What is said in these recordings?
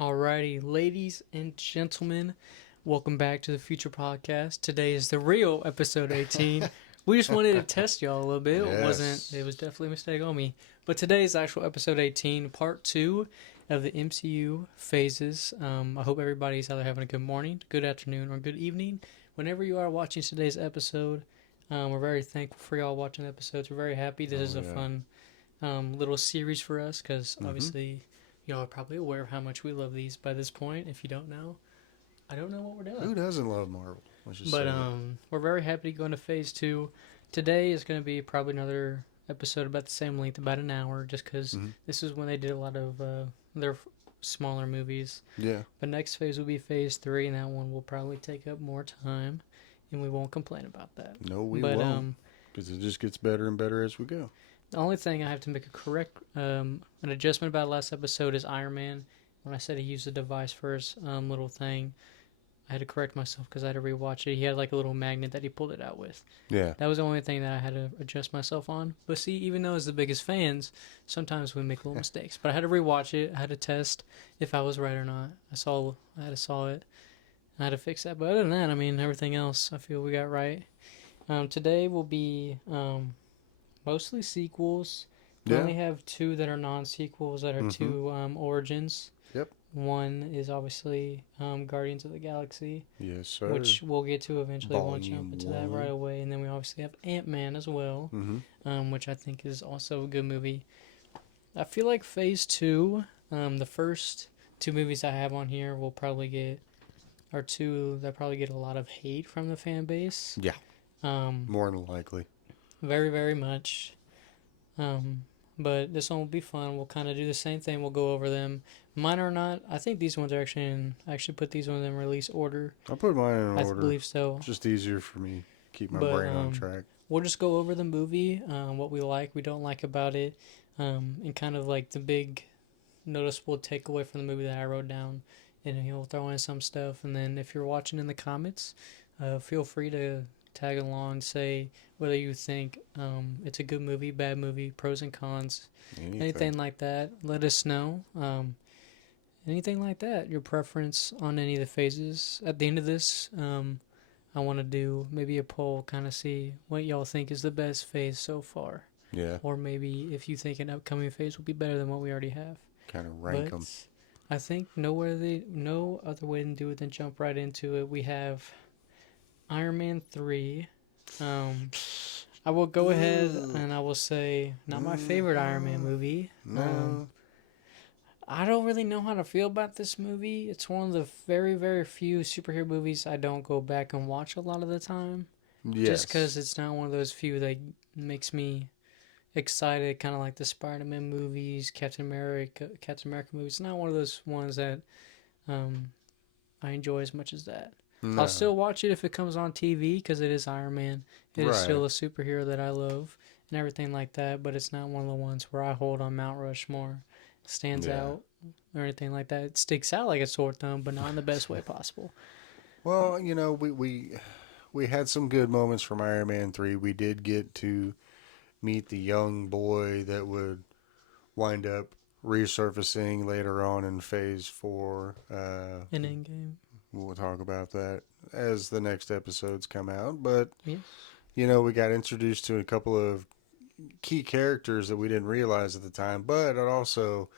Alrighty, ladies and gentlemen, welcome back to the Future Podcast. Today is the real episode 18. We just wanted to test y'all a little bit. Yes. It was definitely a mistake on me. But today is actual episode 18, part 2 of the MCU phases. I hope everybody's either having a good morning, good afternoon, or good evening. Whenever you are watching today's episode, we're very thankful for y'all watching the episodes. We're very happy. This is a fun little series for us because obviously y'all are probably aware of how much we love these by this point. If you don't know, I don't know what we're doing. Who doesn't love Marvel? But we're very happy to go into phase 2. Today is going to be probably another episode about the same length, about an hour, just because this is when they did a lot of their smaller movies. Yeah. But next phase will be phase 3, and that one will probably take up more time, and we won't complain about that. No, we won't. Because it just gets better and better as we go. The only thing I have to make a correct, an adjustment about last episode is Iron Man. When I said he used a device for his little thing, I had to correct myself because I had to rewatch it. He had like a little magnet that he pulled it out with. Yeah. That was the only thing that I had to adjust myself on. But see, even though as the biggest fans, sometimes we make little mistakes. But I had to rewatch it. I had to test if I was right or not. I had to saw it. I had to fix that. But other than that, I mean, everything else I feel we got right. Today will be mostly sequels. We only have 2 that are non-sequels that are 2 origins. Yep. One is obviously Guardians of the Galaxy. Yes, sir. Which we'll get to eventually. Volume Won't jump into that right away. And then we obviously have Ant-Man as well, which I think is also a good movie. I feel like Phase 2, the first 2 movies I have on here will probably get, are 2 that probably get a lot of hate from the fan base. Yeah. More than likely. Very, very much. But this one will be fun. We'll kind of do the same thing. We'll go over them. Mine or not. I think these ones are actually in. I actually put these ones in release order. I'll put mine in order. I believe so. It's just easier for me to keep my brain on track. We'll just go over the movie, what we like, we don't like about it, and kind of like the big noticeable takeaway from the movie that I wrote down. And he'll throw in some stuff. And then if you're watching in the comments, feel free to tag along, say whether you think it's a good movie, bad movie, pros and cons, anything like that. Let us know. Anything like that, your preference on any of the phases. At the end of this, I want to do maybe a poll, kind of see what y'all think is the best phase so far. Yeah. Or maybe if you think an upcoming phase will be better than what we already have. Kind of rank them. I think no other way to do it than jump right into it. We have Iron Man 3. I will go ahead and I will say not my favorite Iron Man movie. No. I don't really know how to feel about this movie. It's one of the very, very few superhero movies I don't go back and watch a lot of the time. Yes. Just because it's not one of those few that makes me excited, kind of like the Spider-Man movies, Captain America movies. It's not one of those ones that I enjoy as much as that. No. I'll still watch it if it comes on TV because it is Iron Man. It is still a superhero that I love and everything like that, but it's not one of the ones where I hold on Mount Rushmore, stands out or anything like that. It sticks out like a sore thumb, but not in the best way possible. Well, you know, we had some good moments from Iron Man 3. We did get to meet the young boy that would wind up resurfacing later on in Phase 4. In Endgame. We'll talk about that as the next episodes come out. But, you know, we got introduced to a couple of key characters that we didn't realize at the time. But also,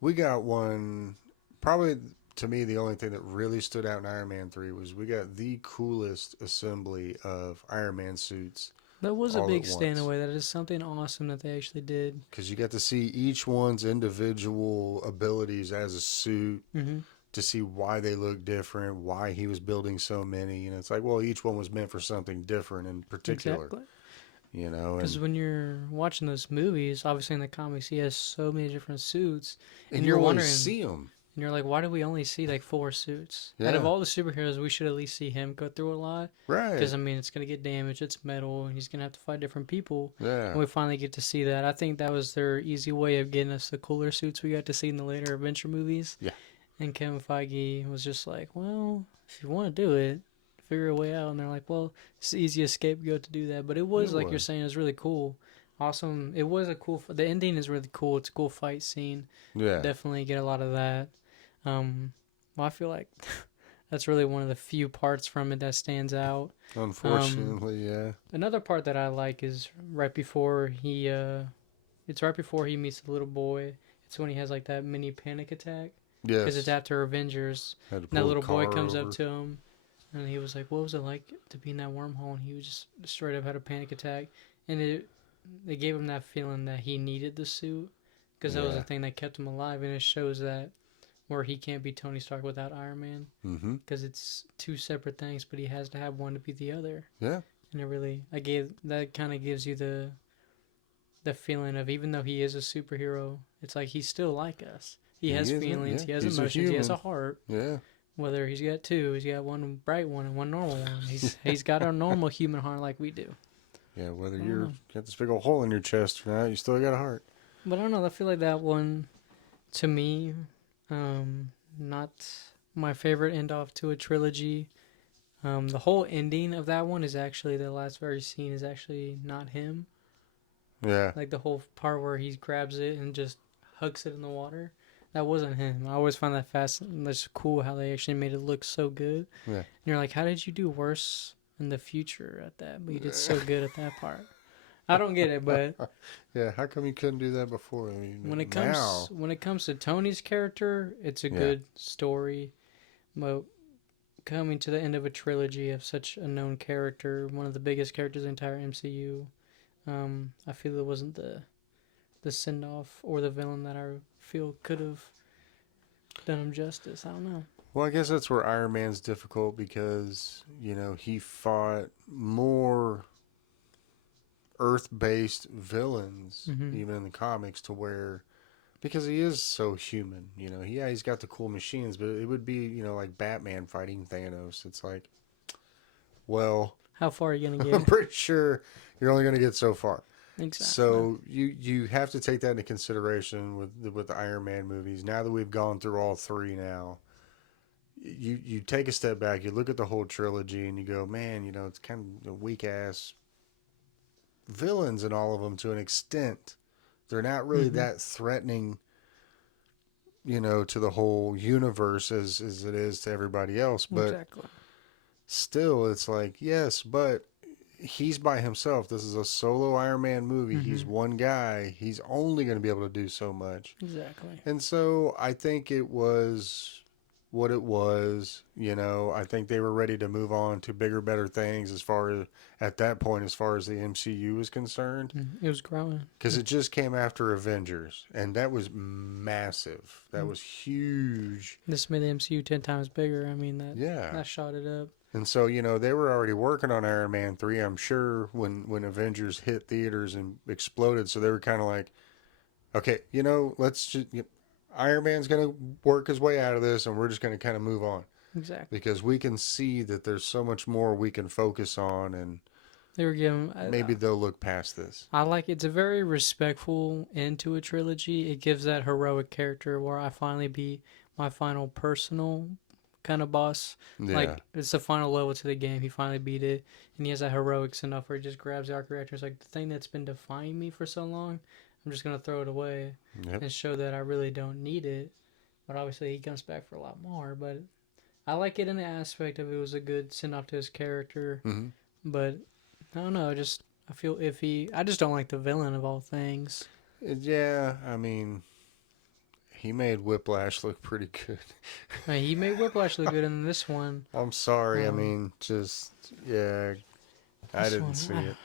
we got one, probably to me, the only thing that really stood out in Iron Man 3 was we got the coolest assembly of Iron Man suits. That was a big standaway. That is something awesome that they actually did. Because you got to see each one's individual abilities as a suit. To see why they look different, why he was building so many. And it's like, well, each one was meant for something different in particular. Exactly. You know? Because when you're watching those movies, obviously in the comics, he has so many different suits. And you're wondering, see them. And you're like, why do we only see like 4 suits? Yeah. Out of all the superheroes, we should at least see him go through a lot. Right. Because, I mean, it's going to get damaged. It's metal. And he's going to have to fight different people. Yeah. And we finally get to see that. I think that was their easy way of getting us the cooler suits we got to see in the later adventure movies. Yeah. And Kevin Feige was just like, well, if you want to do it, figure a way out. And they're like, well, it's the easiest scapegoat to do that. But it was, like you're saying, it was really cool. Awesome. It was a cool... The ending is really cool. It's a cool fight scene. Yeah. Definitely get a lot of that. Um, well, I feel like that's really one of the few parts from it that stands out. Um, Unfortunately, yeah. Another part that I like is right before it's right before he meets the little boy. It's when he has like that mini panic attack because it's Yes. after Avengers. Had to And that pull the little boy car comes up over. to him, and he was like, "What was it like to be in that wormhole?" And he was just straight up had a panic attack, and it gave him that feeling that he needed the suit because that was the Yeah. thing that kept him alive, and it shows that where he can't be Tony Stark without Iron Man Mm-hmm. because it's two separate things, but he has to have one to be the other. Yeah. And it really, I gave that kind of gives you the feeling of even though he is a superhero, it's like he's still like us. He He has isn't. feelings, Yeah. he has He's a emotions, he has a human. heart. Yeah. Whether he's got two, he's got one bright one and one normal one. He's got a normal human heart like we do. Yeah. Whether I don't you're know, got this big old hole in your chest or not, you still got a heart. but I don't know. I feel like that one to me, not my favorite end off to a trilogy. The whole ending of that one is actually the last very scene is actually not him. Yeah. Like the whole part where he grabs it and just hucks it in the water. That wasn't him. I always find that fascinating. That's cool how they actually made it look so good. Yeah. And you're like, how did you do worse in the future at that? But you did so good at that part. I don't get it, but Yeah. How come you couldn't do that before? I mean, now. when it comes to Tony's character, it's a Yeah. good story. But coming to the end of a trilogy of such a known character, one of the biggest characters in the entire MCU, I feel it wasn't the send off or the villain that I feel could have done him justice. I don't know. Well, I guess that's where Iron Man's difficult because, he fought more Earth based villains, Mm-hmm. even in the comics, to where, because he is so human, yeah, he's got the cool machines, but it would be, like Batman fighting Thanos. It's like, well, How far are you gonna I'm get? pretty sure you're only going to get so far. Exactly. So you have to take that into consideration with the Iron Man movies. Now that we've gone through all three now, you take a step back, you look at the whole trilogy, and you go, man, it's kind of weak ass villains in all of them to an extent. They're not really Mm-hmm. that threatening, to the whole universe as it is to everybody else. But Exactly. still, it's like, yes, but he's by himself. This is a solo Iron Man movie. Mm-hmm. He's one guy. He's only going to be able to do so much. Exactly. And so I think it was what it was. I think they were ready to move on to bigger, better things as far as at that point, as far as the MCU is concerned. Mm-hmm. It was growing. Because it just came after Avengers, and that was massive. That Mm-hmm. was huge. This made the MCU 10 times bigger. I mean Yeah. that shot it up. And so, they were already working on Iron Man 3, I'm sure, when Avengers hit theaters and exploded. So they were kind of like, okay, let's just, Iron Man's going to work his way out of this, and we're just going to kind of move on. Exactly. Because we can see that there's so much more we can focus on, and They were giving. maybe they'll look past this. I like it's a very respectful end to a trilogy. It gives that heroic character where I finally beat my final personal kind of boss. Yeah. Like it's the final level to the game. He finally beat it, and he has that heroic enough where he just grabs the arc reactor. It's like the thing that's been defying me for so long. I'm just gonna throw it away Yep. and show that I really don't need it. But obviously he comes back for a lot more. But I like it in the aspect of it was a good send off to his character. Mm-hmm. But I don't know. Just I feel iffy. I just don't like the villain of all things. Yeah, I mean, he made Whiplash look pretty good. I mean, he made Whiplash look good in this one. I'm sorry. I Um, mean, just, yeah, I this didn't one, see it.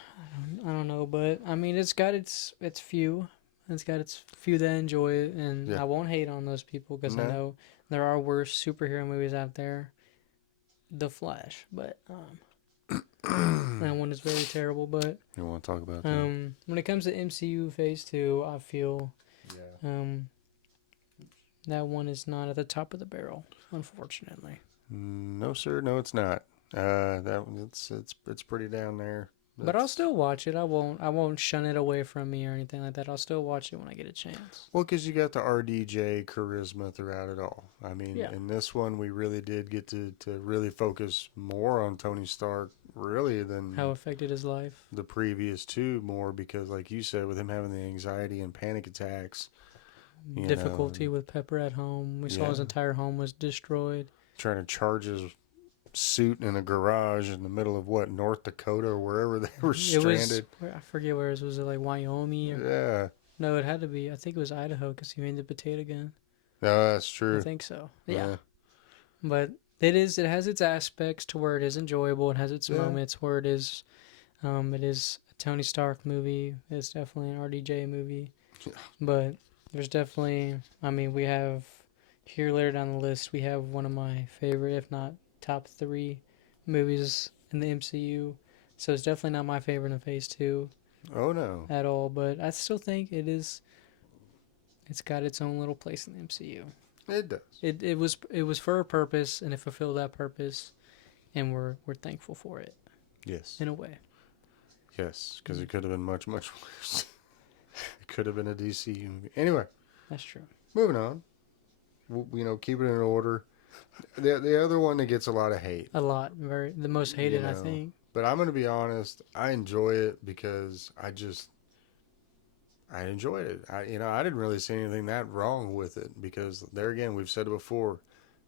I don't know, but I mean, it's got its few. It's got its few that enjoy it, and Yeah. I won't hate on those people because I No. know there are worse superhero movies out there. The Flash, but that one is very terrible. But You want to talk about that? when it comes to MCU Phase 2, I feel Yeah. that one is not at the top of the barrel, unfortunately. No, sir. No, it's not. That it's pretty down there. But I'll still watch it. I won't shun it away from me or anything like that. I'll still watch it when I get a chance. Well, because you got the RDJ charisma throughout it all. I mean, Yeah. in this one, we really did get to really focus more on Tony Stark, really, than How affected his life. the previous two more because, like you said, with him having the anxiety and panic attacks, you know, difficulty with Pepper at home. We saw yeah, his entire home was destroyed. trying to charge his suit in a garage in the middle of what, North Dakota or wherever they were It was, stranded. I forget where it was. Was it like Wyoming or Yeah, no? It had to be. I think it was Idaho because he made the potato gun. no, that's I true. think so. Yeah, Yeah, but it is. It has its aspects to where it is enjoyable. It has its yeah, moments where it is a Tony Stark movie. It's definitely an RDJ movie. But there's definitely, I mean, we have here later down the list, we have one of my favorite, if not top three movies in the MCU. So it's definitely not my favorite in Phase 2 oh no, at all, but I still think it's got its own little place in the MCU. it does. It was for a purpose and it fulfilled that purpose and we're thankful for it Yes, in a way. yes, because it could have been much, much worse. It could have been a DCU movie. Anyway, That's true. moving on. Keep it in order. The other one that gets a lot of hate, A lot, very the most you hated I know, think. but I'm gonna be honest. I enjoy it because I enjoyed it. I didn't really see anything that wrong with it because there again, we've said it before,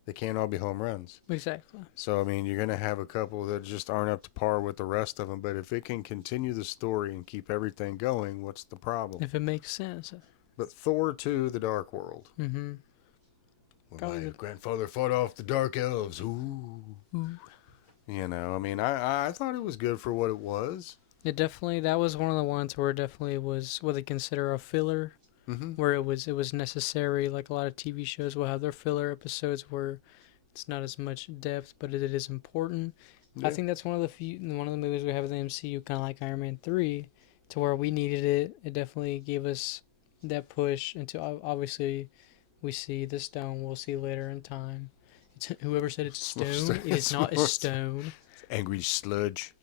they can't all be home runs. Exactly. So I mean, you're gonna have a couple that just aren't up to par with the rest of them. But if it can continue the story and keep everything going, what's the problem? If it makes sense. But Thor 2: The Dark World. Mm-hmm. Well, Probably my the. grandfather fought off the dark elves. Ooh. Ooh. I mean, I thought it was good for what it was. It definitely that was one of the ones where it definitely was what they consider a filler, Mm-hmm. where it was necessary. Like a lot of TV shows will have their filler episodes where it's not as much depth, but it is important. I Yeah. think that's one of the movies we have in the MCU, kind of like Iron Man 3, to where we needed it. It definitely gave us that push into obviously we see the stone. We'll see later in time. Whoever said it's a stone, it is not a stone. Angry sludge.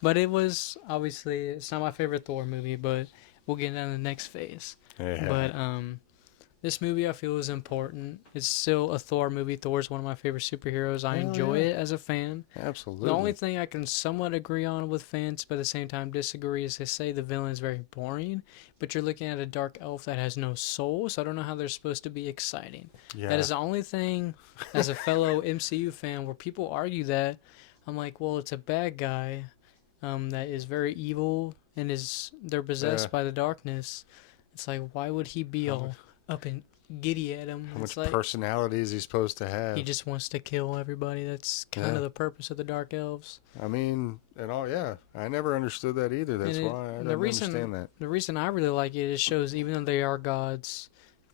But it was obviously it's not my favorite Thor movie, but we'll get into the next phase. Yeah. But this movie I feel is important. It's still a Thor movie. Thor's one of my favorite superheroes. I Hell enjoy yeah. it as a fan. The only Absolutely. thing I can somewhat agree on with fans, but at the same time disagree, is they say the villain is very boring. But you're looking at a dark elf that has no soul, so I don't know how they're supposed to be exciting. Yeah. That is the only thing, as a fellow MCU fan, where people argue that. I'm like, well, it's a bad guy, that is very evil and they're Yeah. possessed by the darkness. It's like, why would he be How much, all up and giddy at him? how It's much like personality is he supposed to he have? just wants to kill everybody. That's kind Yeah. of the purpose of the dark elves. I mean, and all. Yeah. I never understood that either. That's why I The didn't reason understand that. the reason I really like it shows even though they are gods,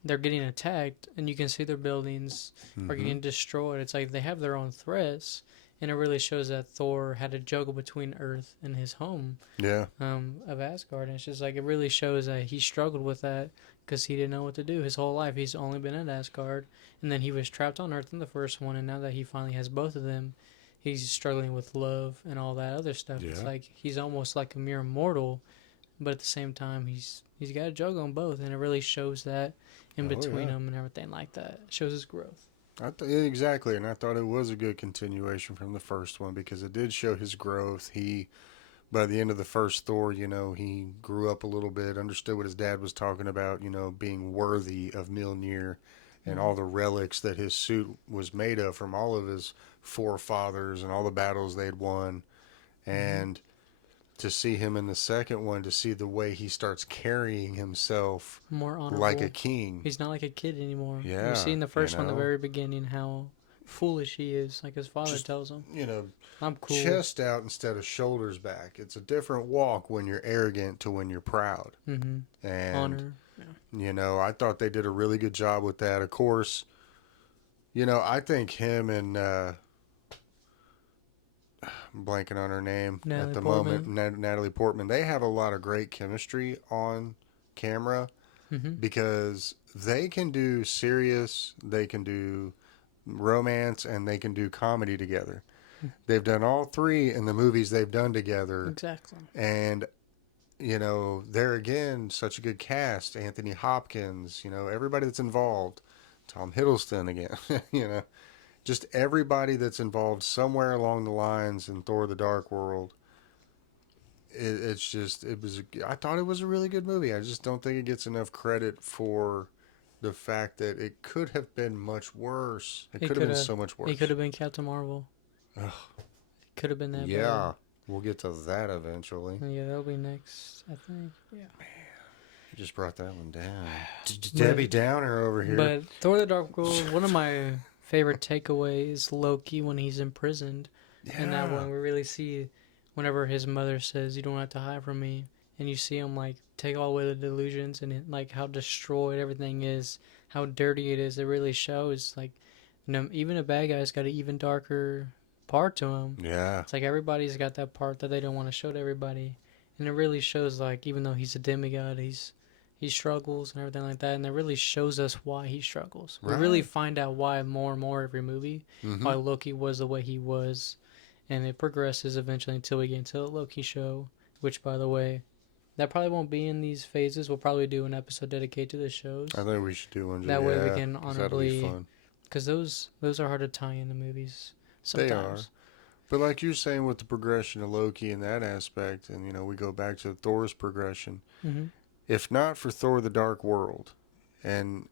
they're getting attacked, and you can see their buildings are Mm-hmm. getting destroyed. It's like they have their own threats, and it really shows that Thor had to juggle between Earth and his home, Yeah. of Asgard. And it's just like it really shows that he struggled with that because he didn't know what to do his whole life. He's only been at Asgard, and then he was trapped on Earth in the first one, and now that he finally has both of them, he's struggling with love and all that other stuff. It's Yeah. like he's almost like a mere mortal, but at the same time, he's got to juggle on both, and it really shows that in Oh between yeah. them and everything like that. It shows his growth. Exactly, and I thought it was a good continuation from the first one because it did show his growth. By the end of the first Thor, he grew up a little bit, understood what his dad was talking about, being worthy of Mjolnir and Mm-hmm. all the relics that his suit was made of from all of his forefathers and all the battles they'd won. Mm-hmm. And to see him in the second one, to see the way he starts carrying himself More like a honorable. king. He's not like a kid anymore. We see Yeah, in the first one, the very beginning, how foolish he is. Like his father just, tells him, you know, "I'm cool." chest out instead of shoulders back. It's a different walk when you're arrogant to when you're proud. Mm-hmm. And, Honor. Yeah. I thought they did a really good job with that. Of course, I think him and, I'm blanking on her name at Natalie the moment, Portman. Natalie Portman, they have a lot of great chemistry on camera Mm-hmm. because they can do serious, they can do romance, and they can do comedy together. They've done all three in the movies they've done together. Exactly. And, they're again such a good cast. Anthony Hopkins, everybody that's involved. Tom Hiddleston again, just everybody that's involved somewhere along the lines in Thor: The Dark World. I thought it was a really good movie. I just don't think it gets enough credit for the fact that it could have been much worse. It It could have could been have. so much It could worse. have been Captain Marvel. Ugh. It could have been that bad. Yeah, we'll get to that eventually. Yeah, that'll be next, I think. Yeah. You just brought that one down. But Debbie Downer over here. but Thor: The Dark World. One of my favorite takeaways is Loki when he's imprisoned, and that Yeah. one we really see whenever his mother says, "You don't have to hide from me," and you see him like take all away the delusions and like how destroyed everything is, how dirty it is. It really shows like, even a bad guy's got an even darker part to him. Yeah. It's like everybody's got that part that they don't want to show to everybody, and it really shows like even though he's a demigod, he struggles and everything like that, and it really shows us why he struggles. Right. We really find out why more and more every movie, why Mm-hmm. Loki was the way he was, and it progresses eventually until we get into the Loki show, which, by the way, that probably won't be in these phases. We'll probably do an episode dedicated to the shows. I think we should do one. That way we Yeah, can 'cause that'll be honorably, fun. because those are hard to tie into movies They are. sometimes. But like you're saying with the progression of Loki in that aspect, and we go back to Thor's progression. Mm-hmm. If not for Thor: The Dark World, and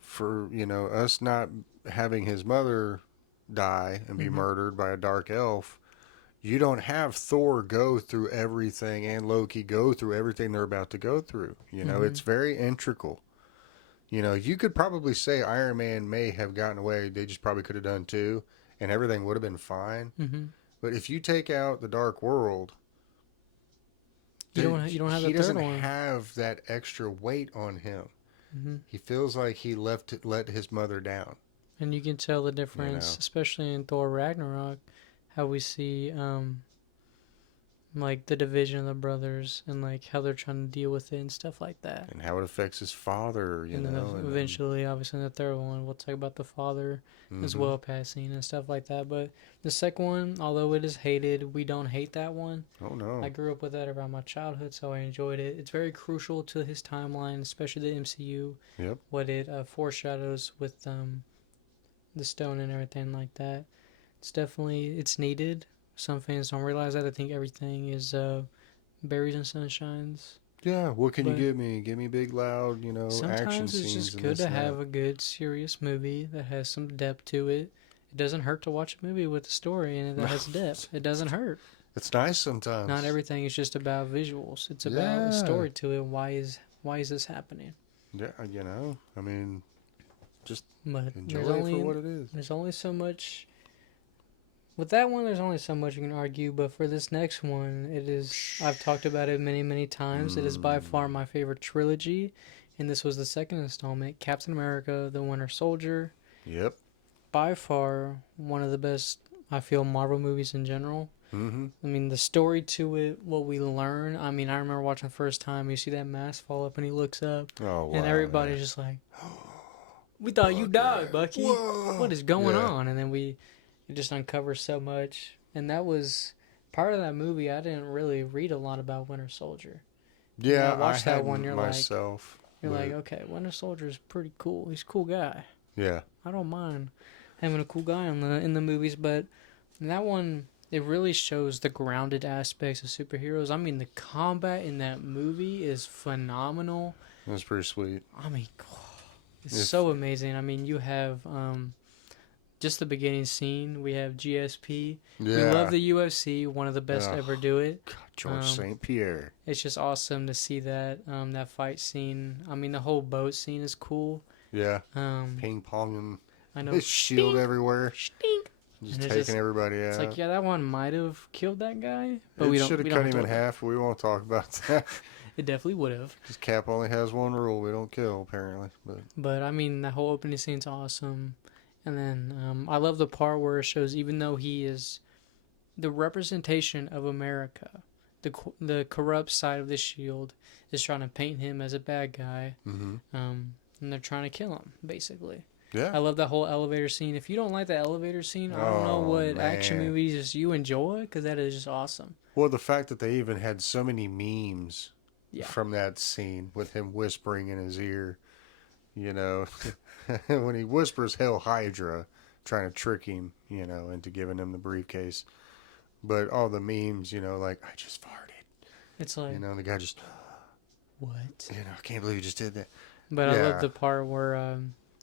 for us not having his mother die and be murdered by a dark elf, you don't have Thor go through everything and Loki go through everything they're about to go through. It's very integral. You could probably say Iron Man may have gotten away. They just probably could have done too, and everything would have been fine. Mm-hmm. But if you take out the Dark World, You don't have the he third doesn't one. have that extra weight on him. Mm-hmm. He feels like he let his mother down. And you can tell the difference, especially in Thor Ragnarok, how we see like the division of the brothers and like how they're trying to deal with it and stuff like that. And how it affects his father, And then eventually, obviously, in the third one, we'll talk about the father as well passing and stuff like that. But the second one, although it is hated, we don't hate that one. Oh no! I grew up with that around my childhood, so I enjoyed it. It's very crucial to his timeline, especially the MCU. Yep. What it foreshadows with the stone and everything like that. It's needed. Some fans don't realize that. I think everything is berries and sunshines. Yeah, what can you give me? Give me big, loud, action scenes. Sometimes it's just good to have a good, serious movie that has some depth to it. It doesn't hurt to watch a movie with a story in it that has depth. It doesn't hurt. It's nice sometimes. Not everything is just about visuals. It's about a story to it. Why is this happening? Yeah, I mean, just but enjoy it for what it is. There's only so much. With that one, there's only so much you can argue, but for this next one, it is. I've talked about it many, many times. It is by far my favorite trilogy, and this was the second installment, Captain America: The Winter Soldier. Yep. By far, one of the best, I feel, Marvel movies in general. Mm-hmm. I mean, the story to it, what we learn. I mean, I remember watching the first time, you see that mask fall up, and he looks up, and everybody's just like, "We thought you died, Bucky. Whoa. What is going on?" And then it just uncovers so much, and that was part of that movie. I didn't really read a lot about Winter Soldier. Yeah, I watched that one. You're myself. like, okay, Winter Soldier is pretty cool. He's a cool guy. Yeah, I don't mind having a cool guy in the movies, but that one, it really shows the grounded aspects of superheroes. I mean, the combat in that movie is phenomenal. it was pretty sweet. I mean, it's so amazing. I mean, you have just the beginning scene. We have GSP. Yeah. We love the UFC. One of the best to ever do it. God, George St. Pierre. It's just awesome to see that that fight scene. I mean, the whole boat scene is cool. Yeah. Ping ponging. I know. His shield everywhere. Stink. Just taking everybody out. It's like, yeah, that one might have killed that guy, but we should have cut him in half. We won't talk about that. It definitely would have. Because Cap only has one rule: we don't kill, apparently. But I mean, that whole opening scene's awesome. And then I love the part where it shows, even though he is the representation of America, the corrupt side of the Shield is trying to paint him as a bad guy. Mm-hmm. And they're trying to kill him, basically. Yeah. I love that whole elevator scene. If you don't like the elevator scene, I don't know what action movies you enjoy, because that is just awesome. Well, the fact that they even had so many memes from that scene with him whispering in his ear, when he whispers "Hail Hydra," trying to trick him, into giving him the briefcase. But all the memes, like, I just farted. It's like, the guy just, what? I can't believe you just did that. But I love Yeah. the part where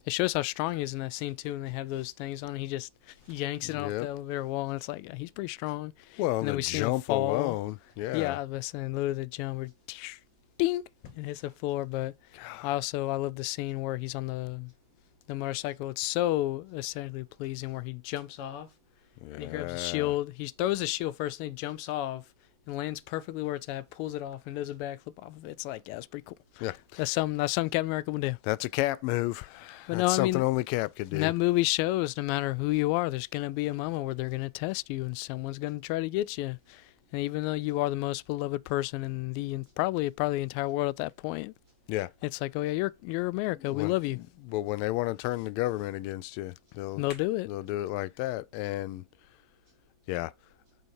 it shows how strong he is in that scene too, and they have those things on. And he just yanks it off the Yep. elevator wall, and it's like, yeah, he's pretty strong. Well, And then the we see him jump fall. alone. Yeah. Yeah, I was saying, literally the jump where ding and hits the floor. But I love the scene where he's on the motorcycle. It's so aesthetically pleasing where he jumps off and he grabs the Yeah. shield. He throws the shield first, and he jumps off and lands perfectly where it's at, pulls it off, and does a backflip off of it. It's like, yeah, it's pretty cool. Yeah. That's something Captain America would do. That's a Cap move. But no, That's I something mean, only Cap could do. that movie shows no matter who you are, there's gonna be a moment where they're gonna test you, and someone's gonna try to get you. And even though you are the most beloved person in probably the entire world at that point, Yeah. it's like, oh yeah, you're America. We When, love you. but when they want to turn the government against you, They'll do it. they'll do it like that. And yeah,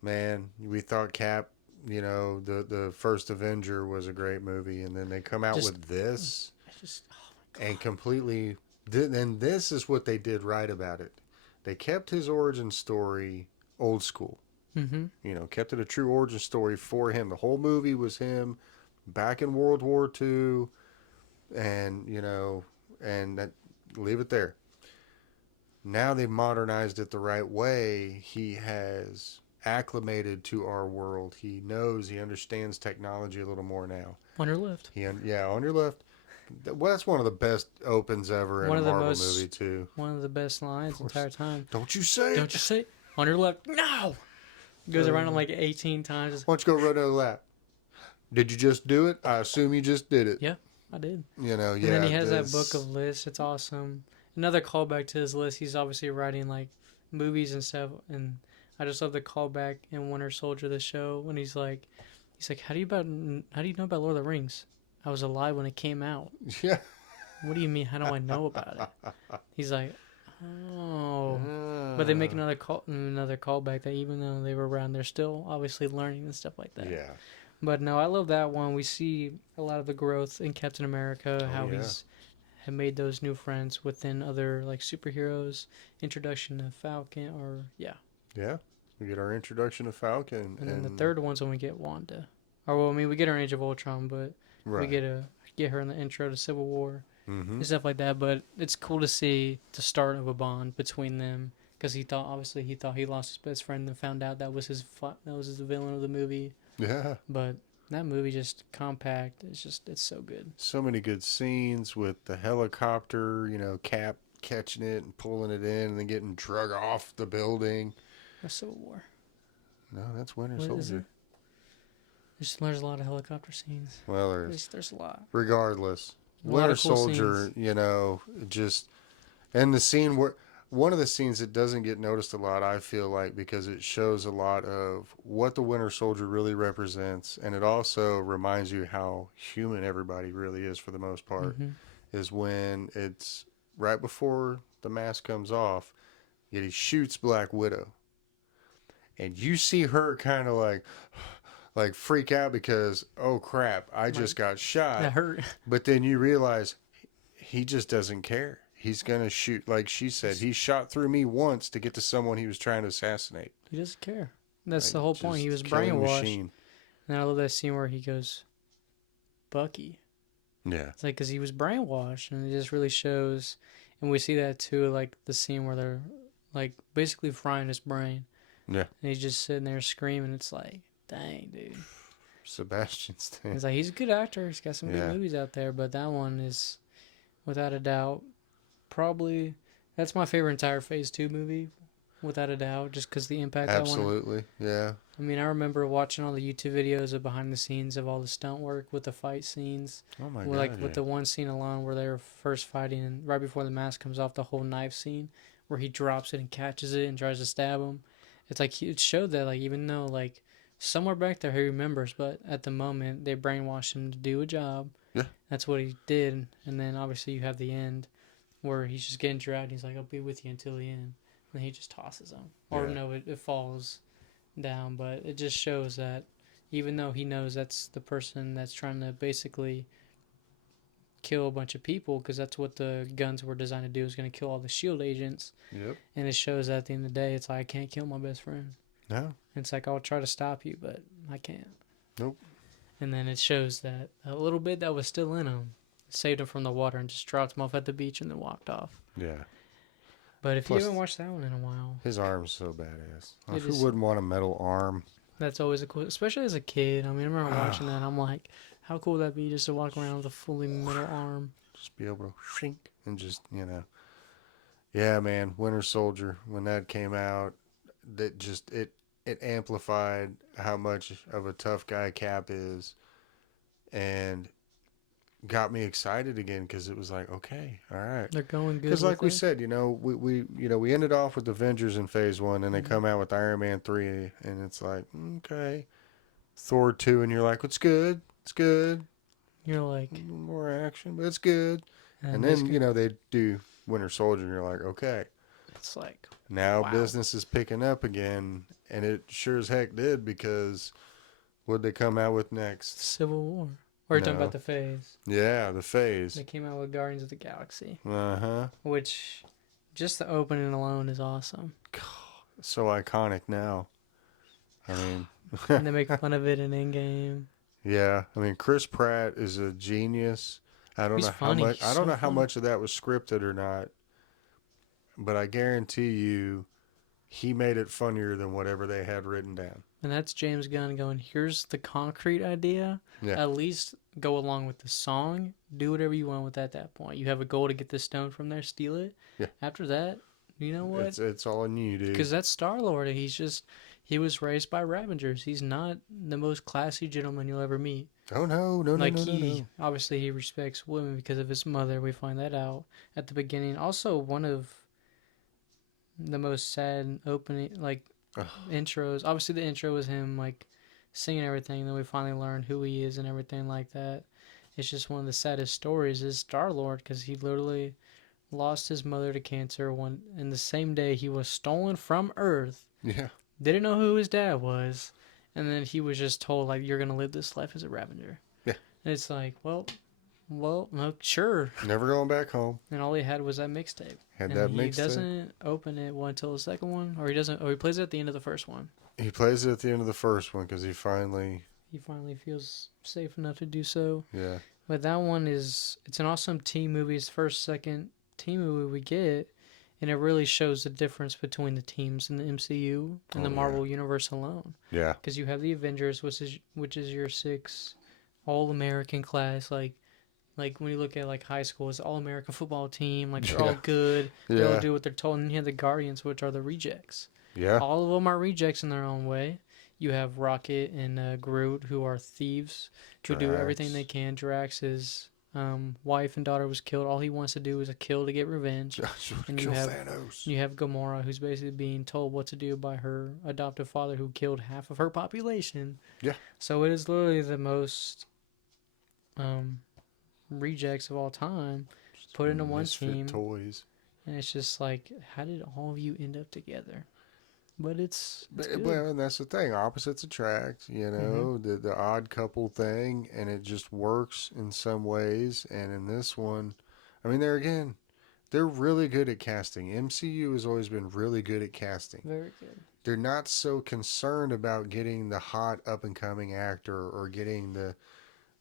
man, we thought Cap, the first Avenger was a great movie, and then they come out Just, with this just oh my and completely. And this is what they did right about it. They kept his origin story old school. god. Mm-hmm. Kept it a true origin story for him. The whole movie was him back in World War II, and and that leave it there. Now they've modernized it the right way. He has acclimated to our world. He knows, he understands technology a little more now. On your left. Yeah, on your left. Well, that's one of the best opens ever in a Marvel movie too. One of the best lines the entire time. Don't you say it? Don't you say it? On your left. No. Goes around him like 18 times. Why don't you go run another lap? Did you just do it? I assume you just did it. Yeah, I did. Yeah. And then he has that book of lists. It's awesome. Another callback to his list. He's obviously writing like movies and stuff. And I just love the callback in Winter Soldier, the show, when he's like, how do you know about Lord of the Rings? I was alive when it came out. Yeah. What do you mean? How do I know about it? He's like, oh. But they make another callback that even though they were around, they're still obviously learning and stuff like that. Yeah. But no, I love that one. We see a lot of the growth in Captain America, how he's had made those new friends within other like superheroes. Introduction to Falcon, Yeah. We get our introduction to Falcon, and then the third one's when we get Wanda. We get her in Age of Ultron, but we get her in the intro to Civil War and stuff like that. But it's cool to see the start of a bond between them because he thought he lost his best friend and found out that was his villain of the movie. Yeah. But that movie just compact. It's so good. So many good scenes with the helicopter, Cap catching it and pulling it in and then getting drug off the building. That's Civil War. No, that's Winter Soldier. There's a lot of helicopter scenes. Well, there's a lot. Regardless, Winter cool Soldier, just and the scene where one of the scenes that doesn't get noticed a lot, I feel like, because it shows a lot of what the Winter Soldier really represents, and it also reminds you how human everybody really is for the most part, is when it's right before the mask comes off, yet he shoots Black Widow. And you see her kind of like freak out because, oh crap, I just got shot. That hurt. But then you realize he just doesn't care. He's going to shoot, like she said, he shot through me once to get to someone he was trying to assassinate. He doesn't care. That's the whole point. He was brainwashed. Machine. And I love that scene where he goes, Bucky. Yeah. It's like, because he was brainwashed, and it just really shows. And we see that too, like the scene where they're like basically frying his brain. Yeah. And he's just sitting there screaming. It's like, dang, dude. Sebastian Stan. It's like, he's a good actor. He's got some good movies out there, but that one is, without a doubt, probably, that's my favorite entire Phase 2 movie, without a doubt, just because the impact Absolutely, yeah. I mean, I remember watching all the YouTube videos of behind the scenes of all the stunt work with the fight scenes. Oh my God. Like with the one scene alone where they're first fighting, and right before the mask comes off, the whole knife scene where he drops it and catches it and tries to stab him. It's like, it showed that, like, even though, like, somewhere back there he remembers, but at the moment they brainwashed him to do a job. Yeah. That's what he did. And then obviously you have the end where he's just getting dragged. He's like, I'll be with you until the end. And he just tosses him. Or no, it falls down. But it just shows that even though he knows that's the person that's trying to basically kill a bunch of people, because that's what the guns were designed to do, is going to kill all the SHIELD agents. Yep. And it shows that at the end of the day, it's like, I can't kill my best friend. No. And it's like, I'll try to stop you, but I can't. Nope. And then it shows that a little bit that was still in him saved him from the water and just dropped him off at the beach and then walked off. Yeah. But if you Plus, haven't watched that one in a while, his arm's so badass. it Who is. wouldn't want a metal arm? That's always a cool, especially as a kid. I mean, I remember watching that. And I'm like, how cool would that be just to walk around with a fully metal arm? Just be able to shrink and just, Yeah, man, Winter Soldier, when that came out, that just it amplified how much of a tough guy Cap is, and got me excited again because it was like, okay, all right. They're going good. Because like we it. said, we ended off with Avengers in Phase 1, and they come out with Iron Man 3, and it's like, okay, Thor 2, and you're like, it's good, it's good. You're like, more action, but it's good. And then they do Winter Soldier, and you're like, okay. It's like, now business is picking up again, and it sure as heck did, because what'd they come out with next? Civil War. Or you're talking about the Phase. Yeah, the Phase. They came out with Guardians of the Galaxy. Uh-huh. Which, just the opening alone is awesome. So iconic now. I mean... and they make fun of it in Endgame. Yeah, I mean, Chris Pratt is a genius. I don't know how much. I don't know how much of that was scripted or not, but I guarantee you, he made it funnier than whatever they had written down. And that's James Gunn going, here's the concrete idea. Yeah. At least go along with the song. Do whatever you want with that at that point. You have a goal to get the stone from there, steal it. Yeah. After that, you know what? It's all on you, dude. Because that's Star-Lord. He was raised by Ravengers. He's not the most classy gentleman you'll ever meet. Oh, no. Obviously, he respects women because of his mother. We find that out at the beginning. Also, one of the most sad opening, intros. Obviously, the intro was him, singing everything. Then we finally learn who he is and everything like that. It's just one of the saddest stories is Star-Lord, because he literally lost his mother to cancer in the same day he was stolen from Earth. Yeah. Didn't know who his dad was. And then he was just told, you're going to live this life as a Ravenger. Yeah. And it's like, well, no, sure. Never going back home. And all he had was that mixtape. He doesn't open it until the second one, or he plays it at the end of the first one. He plays it at the end of the first one because he finally feels safe enough to do so. Yeah. But that one it's an awesome team movie. It's the second team movie we get, and it really shows the difference between the teams in the MCU and the Marvel Universe alone. Yeah. Because you have the Avengers, which is your 6 all-American class, like when you look at high school, it's all-American football team. They're all good. They all do what they're told. And you have the Guardians, which are the rejects. Yeah. All of them are rejects in their own way. You have Rocket and Groot, who are thieves, who do everything they can. Drax's wife and daughter was killed. All he wants to do is a kill to get revenge. And kill Thanos. You have Gamora, who's basically being told what to do by her adoptive father, who killed half of her population. Yeah. So it is literally the most rejects of all time put into one team. Toys. And it's just how did all of you end up together? But it's well, and that's the thing. Opposites attract, the odd couple thing, and it just works in some ways. And in this one, I mean, they're really good at casting. MCU has always been really good at casting. Very good. They're not so concerned about getting the hot up-and-coming actor or getting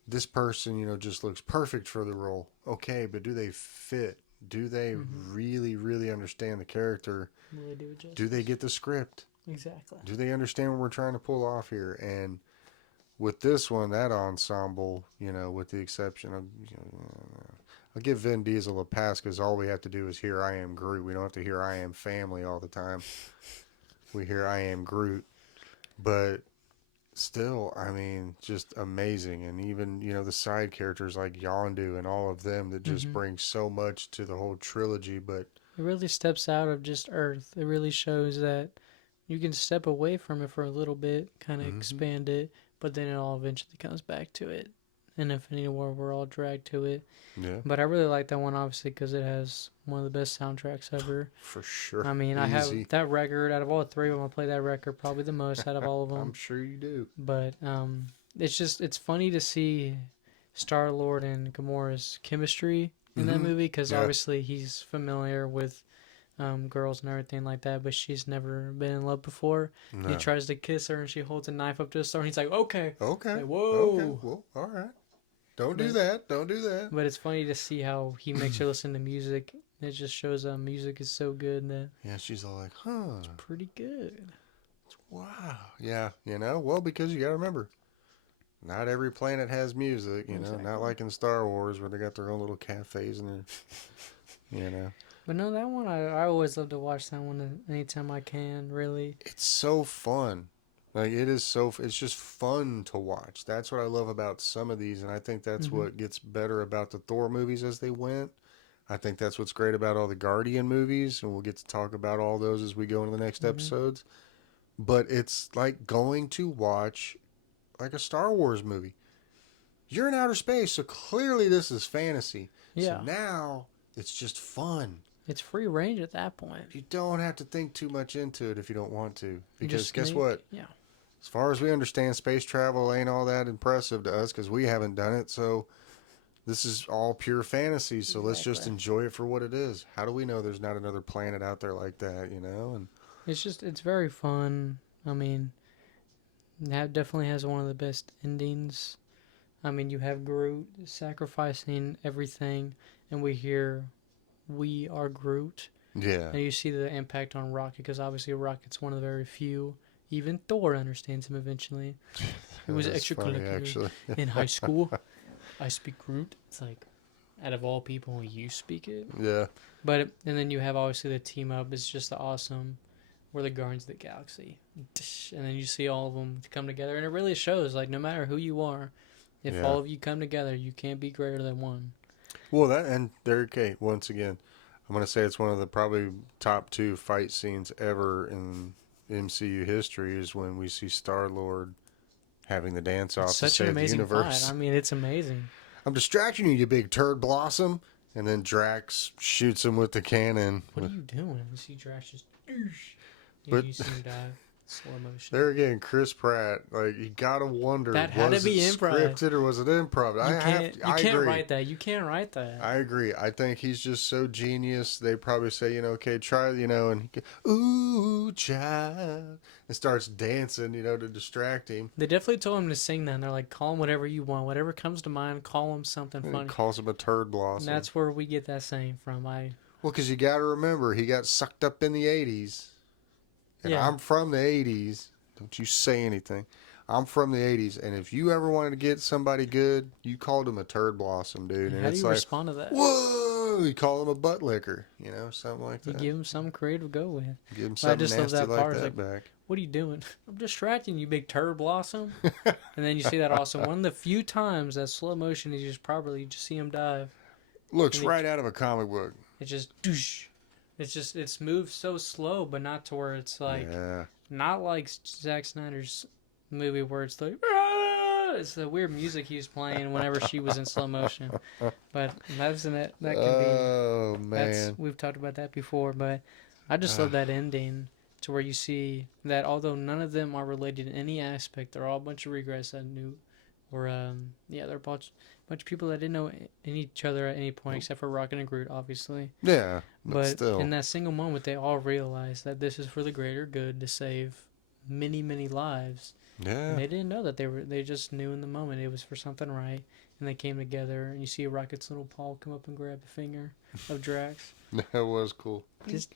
this person, just looks perfect for the role. Okay, but do they fit? Do they really, really understand the character? Really do it justice. Do they get the script? Exactly. Do they understand what we're trying to pull off here? And with this one, that ensemble, with the exception of, I'll give Vin Diesel a pass because all we have to do is hear I am Groot. We don't have to hear I am family all the time. We hear I am Groot. But still, I mean, just amazing. And even, the side characters like Yondu and all of them that just bring so much to the whole trilogy. But it really steps out of just Earth. It really shows that you can step away from it for a little bit, kind of expand it, but then it all eventually comes back to it. In Infinity War, we're all dragged to it. Yeah. But I really like that one, obviously, because it has one of the best soundtracks ever. For sure. I mean, I have that record. Out of all 3 of them, I play that record probably the most out of all of them. I'm sure you do. But it's funny to see Star-Lord and Gamora's chemistry in that movie, because obviously he's familiar with girls and everything like that, but she's never been in love before. No. He tries to kiss her, and she holds a knife up to his throat, and he's like, okay. Okay. Like, whoa. Okay. Well, all right. Don't do But that. Don't do that. but it's funny to see how he makes her listen to music. It just shows that music is so good that Yeah, she's all like, huh. it's pretty good. Wow. Yeah, well, because you got to remember, not every planet has music, not Exactly. like in Star Wars where they got their own little cafes and their. But no, that one I always love to watch that one anytime I can. Really. It's so fun. Like, it's just fun to watch. That's what I love about some of these, and I think that's Mhm. what gets better about the Thor movies as they went. I think that's what's great about all the Guardian movies, and we'll get to talk about all those as we go into the next Mhm. episodes. But it's like going to watch like a Star Wars movie. You're in outer space, so clearly this is fantasy. So Yeah. now it's just fun. It's free range at that point. You don't have to think too much into it if you don't want to. You Because just guess make what? yeah. As far as we understand, space travel ain't all that impressive to us because we haven't done it. So this is all pure fantasy. So let's just Exactly. enjoy it for what it is. How do we know there's not another planet out there like that, And It's very fun. I mean, that definitely has one of the best endings. I mean, you have Groot sacrificing everything, and we hear, "We are Groot," yeah, and you see the impact on Rocket because obviously Rocket's one of the very few. Even Thor understands him eventually. He was that's funny extracurricular actually. in high school. I speak Groot. It's like, out of all people, you speak it. Yeah, But and then you have obviously the team up. It's just the awesome. We're the Guardians of the Galaxy, and then you see all of them come together, and it really shows. Like no matter who you are, if yeah. all of you come together, you can't be greater than one. Well, that and there, okay. Once again, I'm gonna say it's one of the probably top two fight scenes ever in MCU history is when we see Star Lord having the dance It's off to such an save the amazing fight. I universe. mean, it's amazing. I'm distracting you, you big turd blossom. And then Drax shoots him with the cannon. What are you doing? You see Drax just, But you see him dive, slow motion. there again, Chris Pratt, like you gotta wonder, That had to was it be improv. scripted or was it improv? You I can't agree. write that. You can't write that. I agree. I think he's just so genius. They probably say, okay, try, and he go, ooh, child, and starts dancing, to distract him. They definitely told him to sing that. And they're like, call him whatever you want, whatever comes to mind. Call him something And he funny. calls him a turd And blossom. that's where we get that saying from. Well, because you got to remember, he got sucked up in the 80s. And Yeah. I'm from the 80s. Don't you say anything. I'm from the 80s. And if you ever wanted to get somebody good, you called him a turd blossom, dude. And How do it's you like, respond to that? whoa, you call him a butt licker, something like You that. give him something creative to go with. Give him But I something just love nasty that like part. It's that like, back. what are you doing? I'm distracting you, big turd blossom. And then you see that awesome one of the few times that slow motion is just properly, you just see him dive. Looks And right out of a comic book. it just doosh. It's moved so slow, but not to where it's like Yeah. not like Zack Snyder's movie where it's like "Ah!" It's the weird music he was playing whenever she was in slow motion. But that can be Oh, that's man. we've talked about that before, but I just Uh, love that ending to where you see that although none of them are related in any aspect, they're all a bunch of regrets that knew or they're a bunch of people that didn't know each other at any point except for Rocket and Groot, obviously. yeah, but But in still. that single moment, they all realized that this is for the greater good to save many, many lives. And Yeah. they didn't know that they just knew in the moment it was for something right. And they came together, and you see Rocket's little paw come up and grab the finger of Drax. That was cool. Just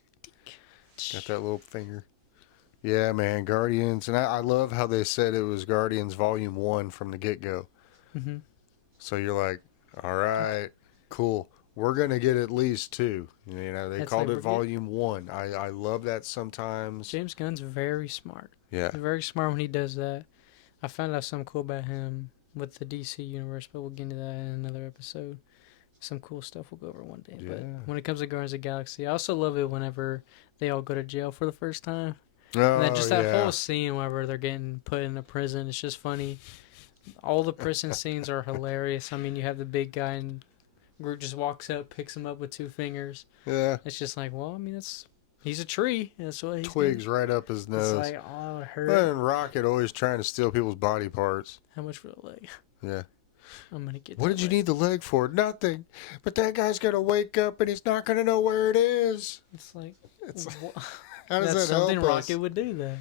Got that little finger. Yeah, man. Guardians. And I love how they said it was Guardians Volume 1 from the get go. mm-hmm. So you're like, all right, cool. We're going to get at least two. They That's called like it we're getting Volume 1. I love that sometimes. James Gunn's very smart. Yeah. He's very smart when he does that. I found out something cool about him with the DC universe, but we'll get into that in another episode. Some cool stuff we'll go over one day. Yeah. But when it comes to Guardians of the Galaxy, I also love it whenever they all go to jail for the first time. And then Oh, just that yeah. whole scene whenever they're getting put in a prison, it's just funny. All the prison scenes are hilarious. I mean, you have the big guy and Groot just walks up, picks him up with two fingers. Yeah. It's just like, well, I mean, he's a tree. That's what he's Twigs getting. right up his nose. It's like, oh, it hurt. And Rocket always trying to steal people's body parts. How much for the leg? Yeah. I'm gonna get. What did you need the leg for? Nothing. But that guy's gonna wake up and he's not gonna know where it is. It's like, How does that's that help something us? Rocket would do. That.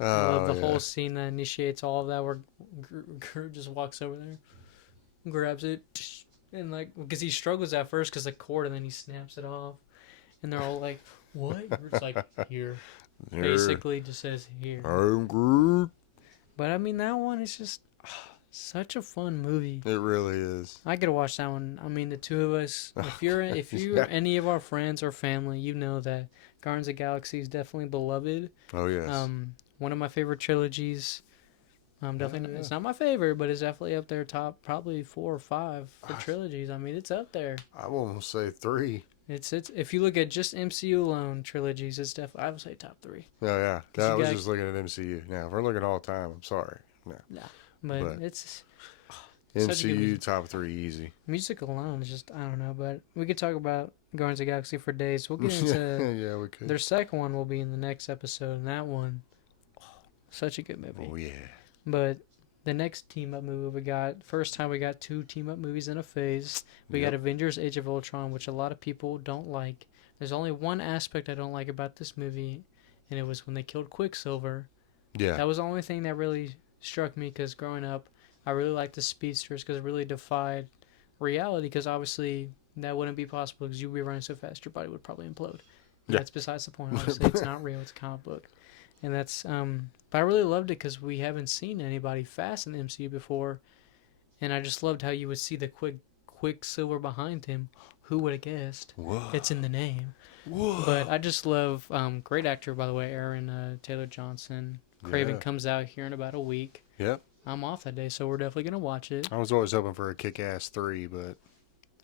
I Oh, love the yeah. whole scene that initiates all of that, where Groot just walks over there. grabs it, and like because he struggles at first because the cord, and then he snaps it off, and they're all like, "What?" It's like here, Here, basically just says here. I'm Groot. But I mean that one is just such a fun movie. It really is. I could watch that one. I mean, the two of us. If you're Yeah. any of our friends or family, you know that Guardians of the Galaxy is definitely beloved. Oh yes. One of my favorite trilogies. Definitely, Yeah. it's not my favorite, but it's definitely up there, top probably 4 or 5 for trilogies. I mean, it's up there. I won't say 3. It's if you look at just MCU alone trilogies, it's definitely I would say top 3. Oh yeah. 'Cause I you was got just looking at MCU. Now, if we're looking all time, I'm sorry. No. yeah, but But it's such a good MCU music. top 3 easy. Music alone is just I don't know, but we could talk about Guardians of the Galaxy for days. We'll get into Yeah, we could. their second one will be in the next episode, and that one, such a good movie. Oh yeah. But the next team up movie we got, first time we got 2 team up movies in a phase. We got Avengers Age of Ultron, which a lot of people don't like. There's only one aspect I don't like about this movie, and it was when they killed Quicksilver. Yeah. That was the only thing that really struck me because growing up, I really liked the speedsters because it really defied reality because obviously that wouldn't be possible because you'd be running so fast your body would probably implode. Yeah. That's besides the point. Obviously, it's not real. It's a comic book. And that's but I really loved it because we haven't seen anybody fast in the MCU before, and I just loved how you would see the Quicksilver behind him. Who would have guessed? Whoa. It's in the name. Whoa. But I just love great actor by the way, Aaron Taylor Johnson. Craven comes out here in about a week. Yep. I'm off that day, so we're definitely gonna watch it. I was always hoping for a Kick-Ass 3, but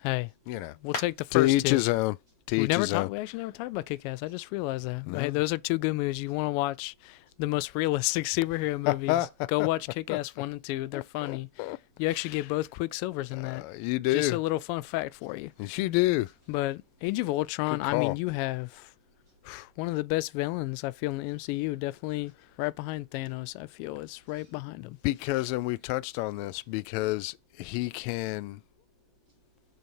Hey, you know, we'll take the to first each two. his own. To We each never his talked. own. We actually never talked about Kick-Ass. I just realized that. No. But hey, those are 2 good movies. You want to watch the most realistic superhero movies? Go watch Kick-Ass 1 and 2. They're funny. You actually get both Quicksilvers in that. You do. Just a little fun fact for you. You do. But Age of Ultron, Good I mean, call. you have one of the best villains I feel in the MCU. Definitely right behind Thanos. I feel it's right behind him. Because, and we've touched on this, because he can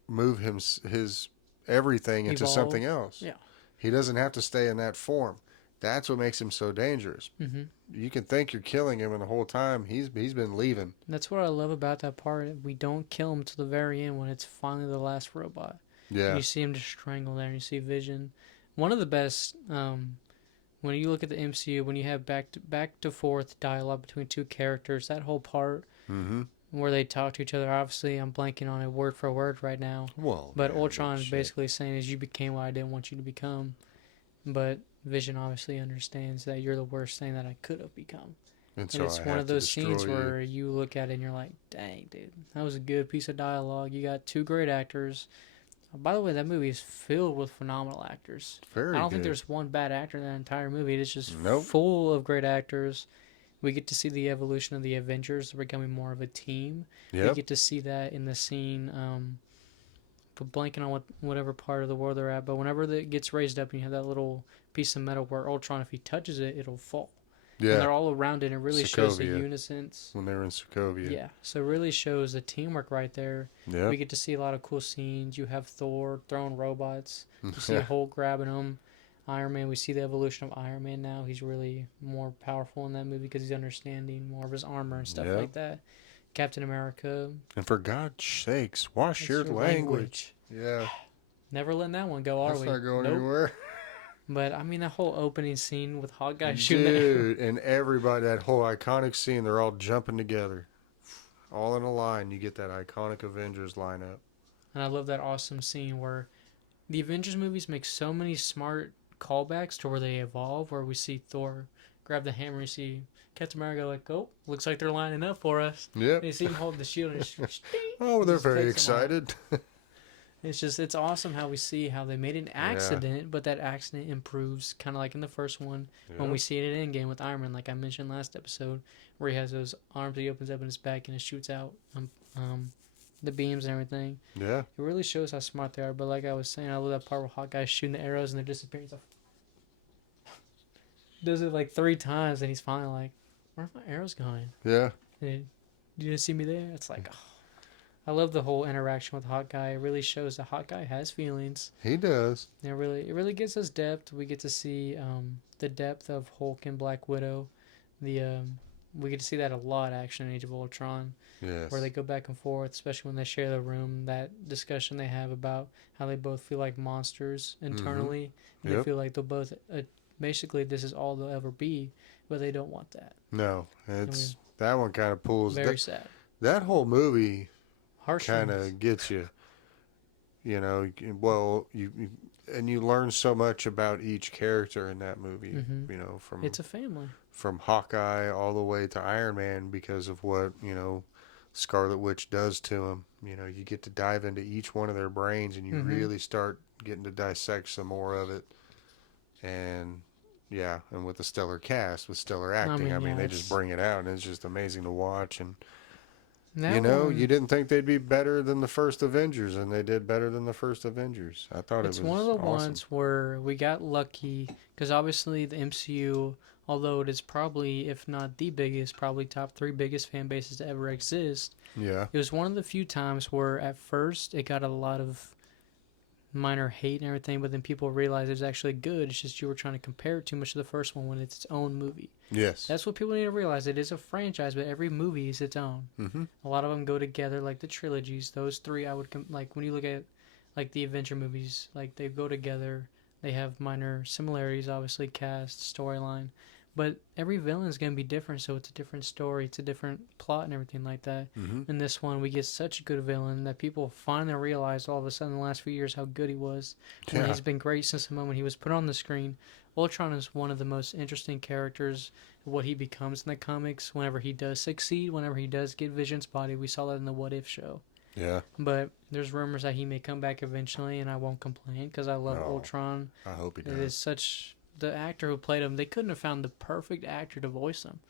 move his everything into Evolve. something else. Yeah. He doesn't have to stay in that form. That's what makes him so dangerous. Mm-hmm. You can think you're killing him, and the whole time he's been leaving. That's what I love about that part. We don't kill him till the very end when it's finally the last robot. Yeah. And you see him just strangle there, and you see Vision. One of the best, when you look at the MCU, when you have back to forth dialogue between 2 characters, that whole part Mm-hmm. where they talk to each other. Obviously, I'm blanking on it word for word right now. Well, But man, Ultron is shit. basically saying is you became what I didn't want you to become. But Vision obviously understands that you're the worst thing that I could have become. And And it's I one have of to those destroy scenes you. where you look at it and you're like, dang, dude, that was a good piece of dialogue. You got 2 great actors. By the way, that movie is filled with phenomenal actors. Very I don't think good. there's one bad actor in that entire movie. It's just Nope. full of great actors. We get to see the evolution of the Avengers becoming more of a team. We Yep. get to see that in the scene. Blanking on whatever part of the world they're at, but whenever it gets raised up and you have that little piece of metal where Ultron, if he touches it, it'll fall. And Yeah. they're all around it. And it really shows the Sokovia. unison. When they were in Sokovia. Yeah, so it really shows the teamwork right there. Yep. We get to see a lot of cool scenes. You have Thor throwing robots. You see Hulk grabbing them. Iron Man, we see the evolution of Iron Man now. He's really more powerful in that movie because he's understanding more of his armor and stuff Yep. like that. Captain America. And for God's sakes, wash That's your language. Yeah. Never letting that one go, are That's we? not going Nope. anywhere. But I mean, that whole opening scene with Hawkeye shooting the arrow. Dude, and everybody, that whole iconic scene, they're all jumping together. All in a line. You get that iconic Avengers lineup. And I love that awesome scene where the Avengers movies make so many smart callbacks to where they evolve, where we see Thor grab the hammer, you see Captain America like, oh, looks like they're lining up for us. Yep. And you see him hold the shield and just, Oh, they're just very takes them out. excited. It's awesome how we see how they made an accident, but that accident improves, kind of like in the first one when we see it in Endgame with Iron Man, like I mentioned last episode, where he has those arms, he opens up in his back and it shoots out the beams and everything. Yeah. It really shows how smart they are. But like I was saying, I love that part where Hawkeye's shooting the arrows and they're disappearing. He's like, does it like 3 times and he's finally like, where are my arrows going? Yeah. And you didn't see me there? It's like, oh. I love the whole interaction with Hawkeye. It really shows that Hawkeye has feelings. He does. And it really gives us depth. We get to see the depth of Hulk and Black Widow. The we get to see that a lot actually in Age of Ultron, where they Yes. go back and forth, especially when they share the room. That discussion they have about how they both feel like monsters Mm-hmm. internally, and they Yep. feel like they'll both basically this is all they'll ever be, but they don't want that. No, And we it's that one kind of pulls very sad. that whole movie kind Heartstrings. of gets you. Well, and you learn so much about each character in that movie. Mm-hmm. From It's a family. Hawkeye all the way to Iron Man because of what Scarlet Witch does to him. You get to dive into each one of their brains, and you Mm-hmm. really start getting to dissect some more of it. And yeah, and with the stellar cast, with stellar I acting, mean, yeah, they just it's bring it out, and it's just amazing to watch. And that you one. didn't think they'd be better than the first Avengers, and they did better than the first Avengers. I thought it It's one of was the awesome. ones where we got lucky because obviously the MCU, although it is probably, if not the biggest, probably top three biggest fan bases to ever exist, Yeah. it was one of the few times where at first it got a lot of minor hate and everything, but then people realized it was actually good. It's just you were trying to compare it too much to the first one when it's its own movie. Yes. That's what people need to realize. It is a franchise, but every movie is its own. Mm-hmm. A lot of them go together, like the trilogies. Those three, I would like when you look at like the adventure movies, like they go together. They have minor similarities, obviously, cast, storyline, but every villain is going to be different. So it's a different story, it's a different plot, and everything like that. Mm-hmm. In this one, we get such a good villain that people finally realize all of a sudden in the last few years how good he was. When Yeah. he's been great since the moment he was put on the screen. Ultron is one of the most interesting characters. What he becomes in the comics, whenever he does succeed, whenever he does get Vision's body, we saw that in the What If show. Yeah. But there's rumors that he may come back eventually, and I won't complain because I love No. Ultron. I hope he It is does. such the actor who played him. They couldn't have found the perfect actor to voice him.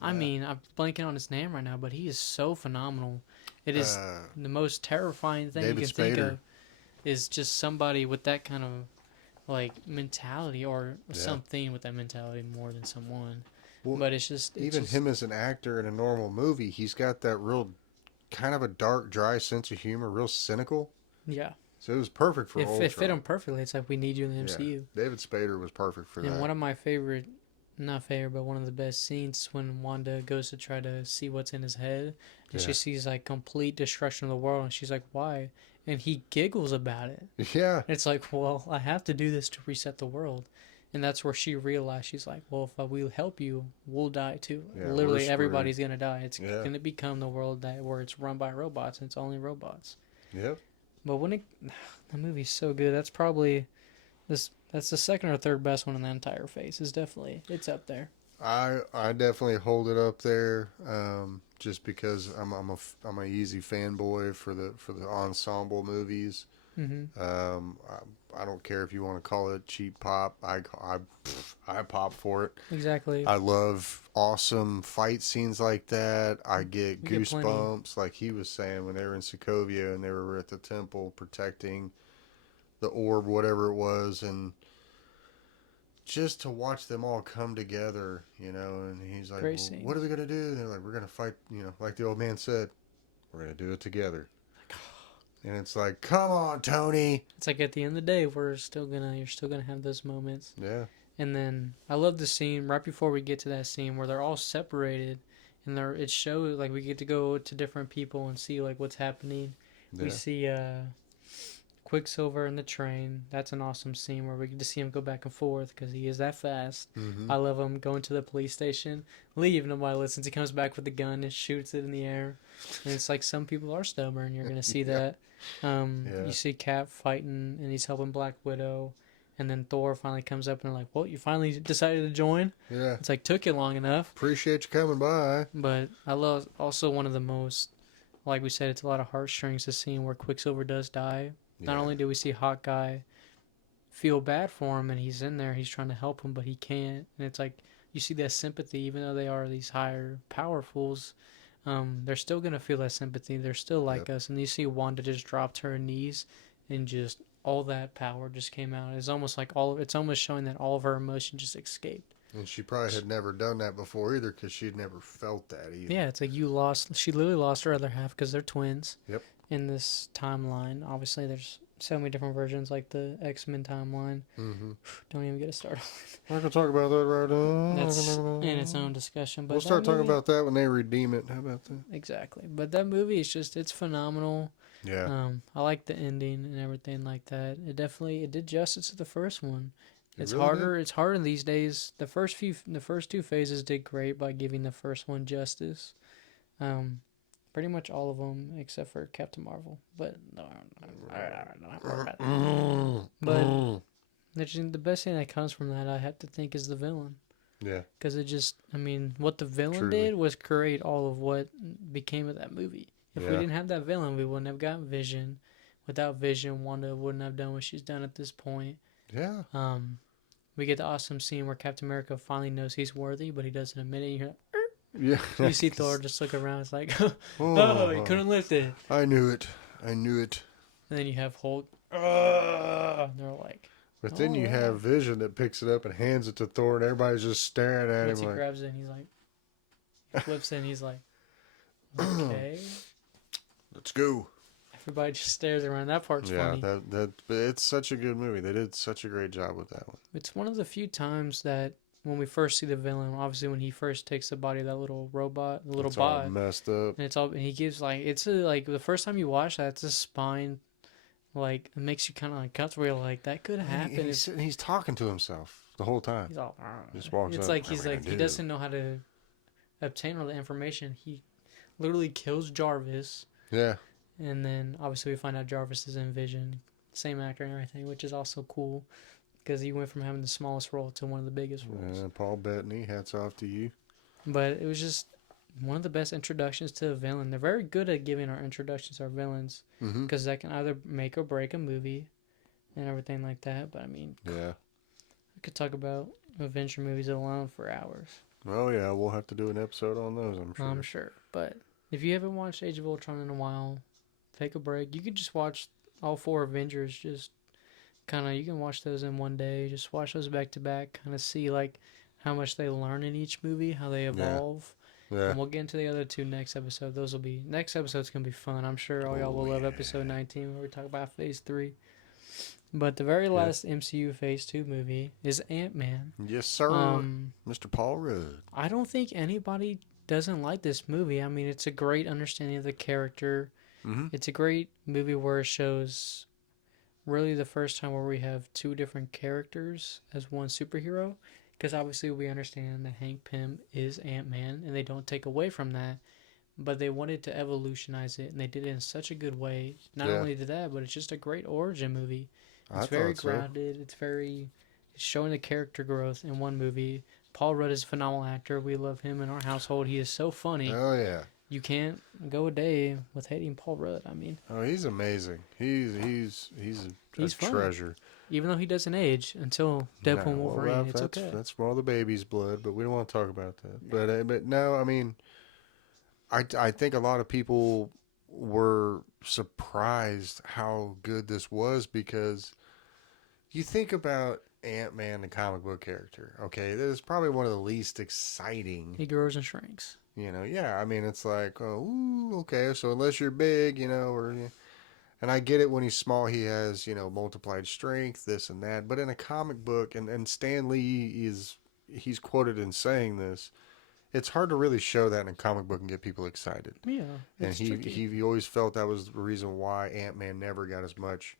I Yeah. mean, I'm blanking on his name right now, but he is so phenomenal. It is Uh, the most terrifying thing you David can think Spader. of. Is just somebody with that kind of like mentality or Yeah. something with that mentality more than someone. Well, But it's even just him as an actor in a normal movie, he's got that real kind of a dark, dry sense of humor, real cynical. yeah. So it was perfect for It fit him Ultron. perfectly. It's like we need you in the Yeah. MCU. David Spader was perfect for And that. one of my favorite, not favorite, but one of the best scenes is when Wanda goes to try to see what's in his head, and Yeah. she sees like complete destruction of the world, and she's like, "Why?" And he giggles about it. Yeah. It's like, "Well, I have to do this to reset the world." And that's where she realized she's like, "Well, if we help you, we'll die too. Yeah, we're Literally, screwed. everybody's gonna die. It's Yeah. gonna become the world that where it's run by robots, and it's only robots." Yep. But when it, the movie's so good. That's probably this. That's the second or third best one in the entire phase. Is definitely it's up there. I definitely hold it up there, just because I'm a easy fanboy for the ensemble movies. Mm-hmm. I don't care if you want to call it cheap pop. I pop for it. Exactly. I love awesome fight scenes like that. I get We get plenty. goosebumps, like he was saying when they were in Sokovia and they were at the temple protecting the orb, whatever it was, and just to watch them all come together, and he's like, Great well, what are scenes. we going to do? And they're like, we're going to fight, like the old man said, we're going to do it together. And it's like, come on, Tony. It's like at the end of the day, you're still gonna have those moments. Yeah. And then I love the scene right before we get to that scene where they're all separated, and it shows like we get to go to different people and see like what's happening. We Yeah. see Quicksilver in the train. That's an awesome scene where we get to see him go back and forth because he is that fast. Mm-hmm. I love him going to the police station, leave, nobody listens. He comes back with the gun and shoots it in the air. And it's like some people are stubborn. You're gonna see Yeah. that. Yeah. You see Cap fighting and he's helping Black Widow, and then Thor finally comes up and they're like, "Well, you finally decided to join." Yeah. It's like took you long enough, Appreciate you coming by. but I love also one of the most, like we said, it's a lot of heartstrings. The scene where Quicksilver does die. Yeah. Not only do we see Hawkeye feel bad for him and he's in there, he's trying to help him, but he can't, and it's like you see that sympathy, even though they are these higher powerfuls. They're still gonna feel that sympathy. They're still like Yep. us, and you see Wanda just drop to her knees, and just all that power just came out. It's almost like it's almost showing that all of her emotion just escaped. And she probably had never done that before either because she'd never felt that either. Yeah, it's like you lost. She literally lost her other half because they're twins. Yep. In this timeline, obviously, there's so many different versions, like the X-Men timeline. Mm-hmm. Don't even get us started. I can talk about that right That's in its now. own discussion. We'll But that start talking movie, about that when they redeem it. How about that? exactly. But that movie is just, it's phenomenal. Yeah. I like the ending and everything like that. It did justice to the first one. It really did. It's harder these days. The first two phases did great by giving the first one justice. Um, Pretty much all of them except for Captain Marvel. But no, I'm not worried about that. But the best thing that comes from that, I have to think, is the villain. Yeah. Because it just, I mean, what the villain Truly. did was create all of what became of that movie. If we Yeah. didn't have that villain, we wouldn't have gotten Vision. Without Vision, Wanda wouldn't have done what she's done at this point. Yeah. We get the awesome scene where Captain America finally knows he's worthy, but he doesn't admit it. Yeah. You see Thor just look around. It's like, oh, he Oh, couldn't lift it. I knew it. I knew it. And then you have Hulk. And they're like, But then all you have right. Vision that picks it up and hands it to Thor, and everybody's just staring at Once him he like, grabs it, and he's like, flips it, and he's like, okay. "Let's go." Everybody just stares around. That part's Yeah, funny. but it's such a good movie. They did such a great job with that one. It's one of the few times that when we first see the villain, obviously when he first takes the body of that little robot, the little It's all bot, messed up. and it's all, and he gives like, it's a, like the first time you watch that, it's a spine, like it makes you kind of uncomfortable. You're like, that could happen. He's talking to himself the whole time. He's all, Just walks it's up. like What am I gonna he do? doesn't know how to obtain all the information. He literally kills Jarvis, Yeah, and then obviously we find out Jarvis is in Vision, same actor and everything, which is also cool because he went from having the smallest role to one of the biggest roles. yeah. Paul Bettany, hats off to you. But it was just one of the best introductions to a villain. They're very good at giving our introductions to our villains Mm-hmm. because that can either make or break a movie and everything like that. But I mean, Yeah. I could talk about Avenger movies alone for hours. Oh yeah, we'll have to do an episode on those. I'm sure. I'm sure. But if you haven't watched Age of Ultron in a while, take a break. You could just watch all four Avengers. Just kind of, you can watch those in one day. Just watch those back to back. Kind of see like how much they learn in each movie, how they Yeah. evolve. Yeah. And we'll get into the other two next episode. Those will be, next episode's gonna be fun. I'm sure all y'all Oh, will love yeah. episode 19 where we talk about Phase 3. But the very last MCU Phase 2 movie is Ant-Man. Yes, sir. Mr. Paul Rudd. I don't think anybody doesn't like this movie. I mean, it's a great understanding of the character. Mm-hmm. It's a great movie where it shows really the first time where we have two different characters as one superhero. Because obviously we understand that Hank Pym is Ant-Man, and they don't take away from that. But they wanted to evolutionize it, and they did it in such a good way. Not only did that, but it's just a great origin movie. It's very grounded. It's showing the character growth in one movie. Paul Rudd is a phenomenal actor. We love him in our household. He is so funny. Oh yeah. You can't go a day with hating Paul Rudd. I mean, oh, he's amazing. He's a treasure. Even though he doesn't age until Deadpool and Wolverine, well, it's okay. That's from all the baby's blood, but we don't want to talk about that. Yeah. But no, I mean, I think a lot of people were surprised how good this was because you think about Ant-Man, the comic book character. Okay, this is probably one of the least exciting. He grows and shrinks. Yeah. I mean, it's like, oh, ooh, okay. So unless you're big, and I get it when he's small, he has multiplied strength, this and that. But in a comic book, and Stan Lee he's quoted in saying this. It's hard to really show that in a comic book and get people excited. Yeah, and he always felt that was the reason why Ant-Man never got as much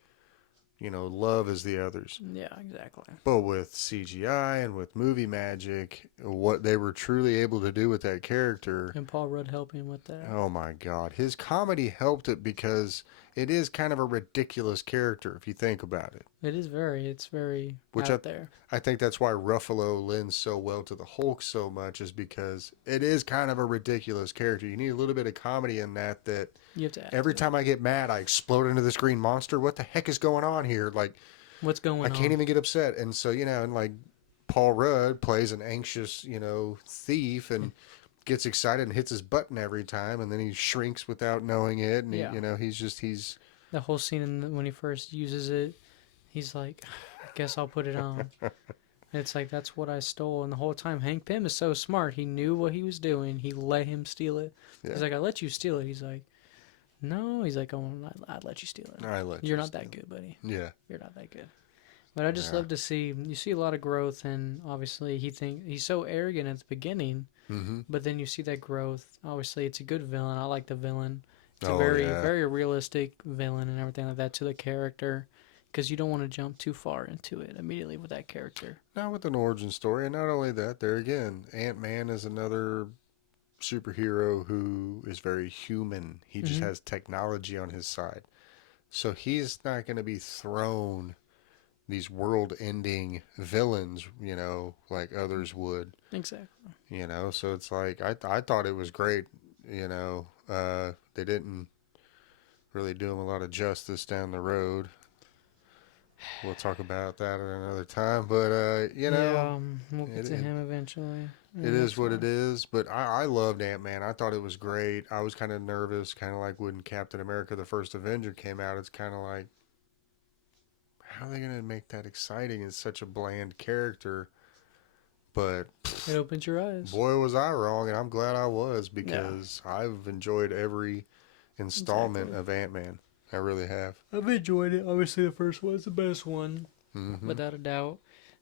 love as the others. Yeah, exactly. But with CGI and with movie magic, what they were truly able to do with that character. And Paul Rudd helping with that. Oh my God. His comedy helped it because it is kind of a ridiculous character if you think about it. It's very out there. I think that's why Ruffalo lends so well to the Hulk so much is because it is kind of a ridiculous character. You need a little bit of comedy in that you have to every time I get mad, I explode into this green monster. What the heck is going on here? Like, what's going on? I can't even get upset. And so, and like Paul Rudd plays an anxious, thief and gets excited and hits his button every time. And then he shrinks without knowing it. And, he's... The whole scene when he first uses it, he's like, I guess I'll put it on. And it's like, that's what I stole. And the whole time, Hank Pym is so smart. He knew what he was doing. He let him steal it. Yeah. He's like, I let you steal it. He's like, No, he's like, oh, I'd let you steal it. I let You're you not steal that good, buddy. it. Yeah. You're not that good. But I just Yeah. love to see you see a lot of growth, and obviously he's so arrogant at the beginning, Mm-hmm. but then you see that growth. Obviously, it's a good villain. I like the villain. It's a Oh very yeah. very realistic villain and everything like that to the character, because you don't want to jump too far into it immediately with that character. Now with an origin story, and not only that, there again, Ant-Man is another superhero who is very human. He just Mm-hmm. has technology on his side. So he's not going to be thrown these world-ending villains, like others would, Exactly. So it's like I thought it was great, they didn't really do him a lot of justice down the road. We'll talk about that at another time, but Yeah, we'll get it, to it him eventually. it is what it Eventually. is. But I loved Ant-Man. I thought it was great. I was kind of nervous, kind of like when Captain America: The First Avenger came out. It's kind of like, how are they going to make that exciting? It's such a bland character. But It opens your eyes. boy, was I wrong, and I'm glad I was, Yeah, because I've enjoyed every installment exactly. of Ant-Man. I really have. I've enjoyed it. Obviously, the first one's the best one, Mm-hmm. without a doubt.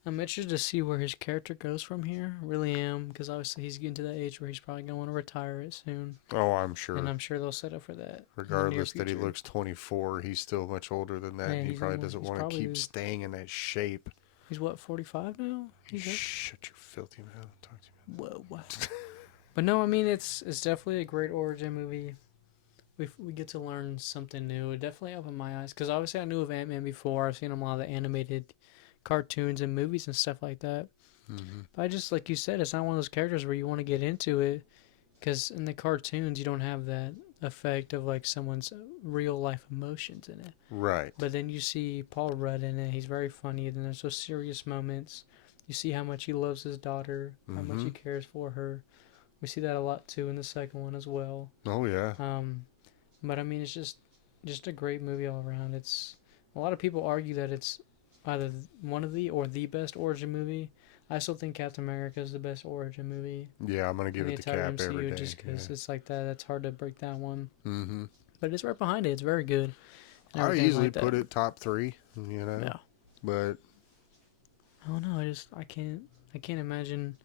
I'm interested to see where his character goes from here. I really am, because obviously he's getting to that age where he's probably going to want to retire it soon. Oh, I'm And sure. I'm sure they'll set up for that in the near Regardless that he future. looks 24, he's still much older than that, Yeah, and he probably doesn't he's want to keep probably, staying in that shape. he's what, 45 now? He's up? Shut your filthy mouth. Talk to Whoa. But no, I mean, it's definitely a great origin movie. We get to learn something new. It definitely opened my eyes, because obviously I knew of Ant Man before. I've seen him a lot of the animated cartoons and movies and stuff like that. me. Mm-hmm. But I just, like you said, it's not one of those characters where you want to get into it, because in the cartoons you don't have that effect of like someone's real life emotions in it. Right. But then you see Paul Rudd in it. He's very funny. Then there's those serious moments. You see how much he loves his daughter, how much Mm-hmm. he cares for her. We see that a lot too in the second one as well. Oh, yeah. Um, but I mean, it's just a great movie all around. It's a lot of people argue that it's either one of the or the best origin movie. I still think Captain America is the best origin movie Yeah, I'm going to in give the it the entire cap every MCU, day. just because Yeah. it's like that. That's hard to break that one. Mm-hmm. But it's right behind it. It's very good and I everything easily like that. put it top three, Yeah. but I don't know. I can't imagine.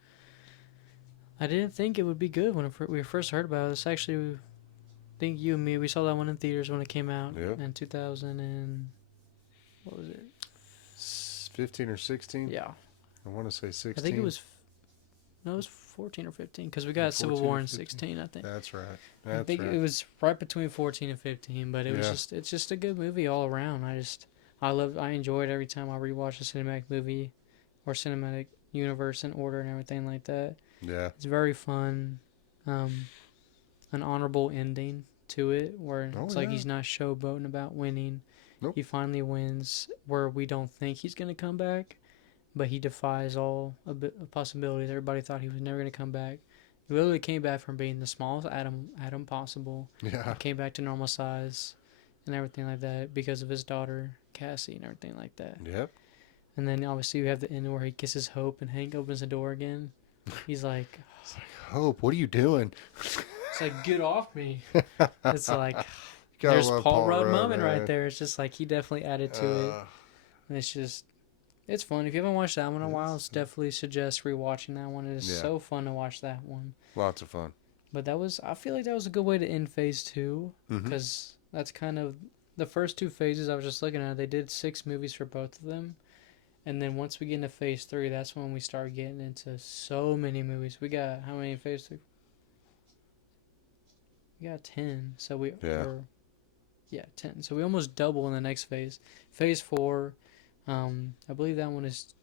I didn't think it would be good when we first heard about it. It's actually, I think you and me, we saw that one in theaters when it came out yeah, in 2000 and what was it? 15 or 16. Yeah, I want to say I think it 16. was. No, it was 14 or 15 because we got Civil 14 or War in 15. 16. I think. That's right. I That's think right. it was right between 14 and 15, but Yeah. it's just a good movie all around. I enjoy it every time I rewatch a cinematic movie or cinematic universe in order and everything like that. Yeah. It's very fun. Um, an honorable ending to it where Oh it's like yeah. he's not showboating about winning. Nope. He finally wins where we don't think he's gonna come back, but he defies all possibilities. Everybody thought he was never gonna come back. He literally came back from being the smallest atom possible, Yeah. and came back to normal size, and everything like that because of his daughter Cassie and everything like that. Yep. And then obviously you have the end where he kisses Hope and Hank opens the door again. He's like, It's like, Hope, what are you doing? it's like, get off me. It's like, Gotta there's love Paul Rudd Rudd, moment right man. there. It's just like he definitely added to it, Uh, and it's fun. If you haven't watched that one in a while, it's definitely suggest rewatching that one. It is yeah. so fun to watch that one. Lots of fun. But I feel like that was a good way to end phase two, Mm-hmm. because that's kind of the first two phases I was just looking at. They did 6 movies for both of them. And then once we get into phase three, that's when we start getting into so many movies. We got how many in phase three? We got 10. So Yeah. 10. So we almost double in the next phase. Phase four, I believe that one is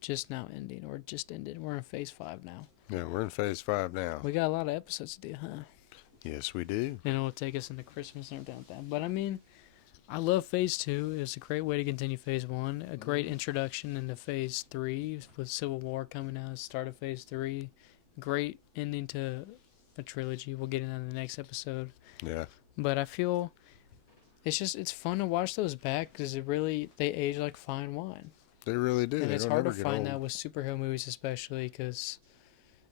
just now ending or just ended. We're in phase five now. Yeah, we're in phase 5 now. We got a lot of episodes to do, huh? Yes, we do. And it'll take us into Christmas and everything like that. But I mean, I love phase two. It's a great way to continue phase one. A great introduction into phase three with Civil War coming out, start of phase three. Great ending to a trilogy. We'll get into that in the next episode. Yeah. But I feel it's fun to watch those back because they age like fine wine. They really do. And They it's don't hard to ever get find old. that with superhero movies, especially because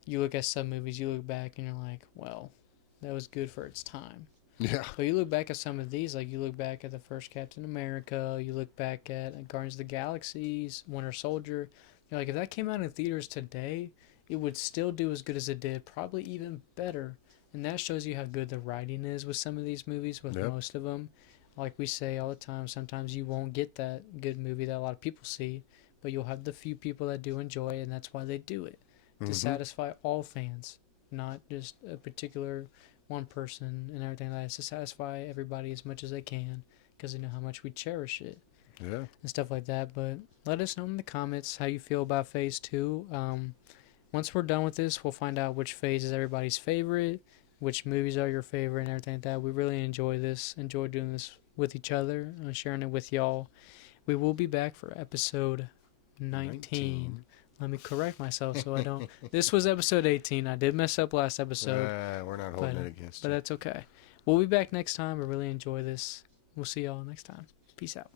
you look at some movies, you look back and you're like, well, that was good for its time. Yeah. But you look back at some of these, like you look back at the first Captain America, you look back at Guardians of the Galaxies, Winter Soldier. You're like, if that came out in theaters today, it would still do as good as it did, probably even better. And that shows you how good the writing is with some of these movies, with Yep. most of them. Like we say all the time, sometimes you won't get that good movie that a lot of people see, but you'll have the few people that do enjoy it, and that's why they do it. To Mm-hmm. satisfy all fans, not just a particular one person and everything like that. It's to satisfy everybody as much as they can because they know how much we cherish it Yeah. and stuff like that. But let us know in the comments how you feel about phase two. Once we're done with this, we'll find out which phase is everybody's favorite, which movies are your favorite, and everything like that. We really enjoy this, enjoy doing this with each other, sharing it with y'all. We will be back for episode 19. 19. Let me correct myself so I don't. This was episode 18. I did mess up last episode, We're not but holding it against but you. that's okay. We'll be back next time. I really enjoy this. We'll see y'all next time. Peace out.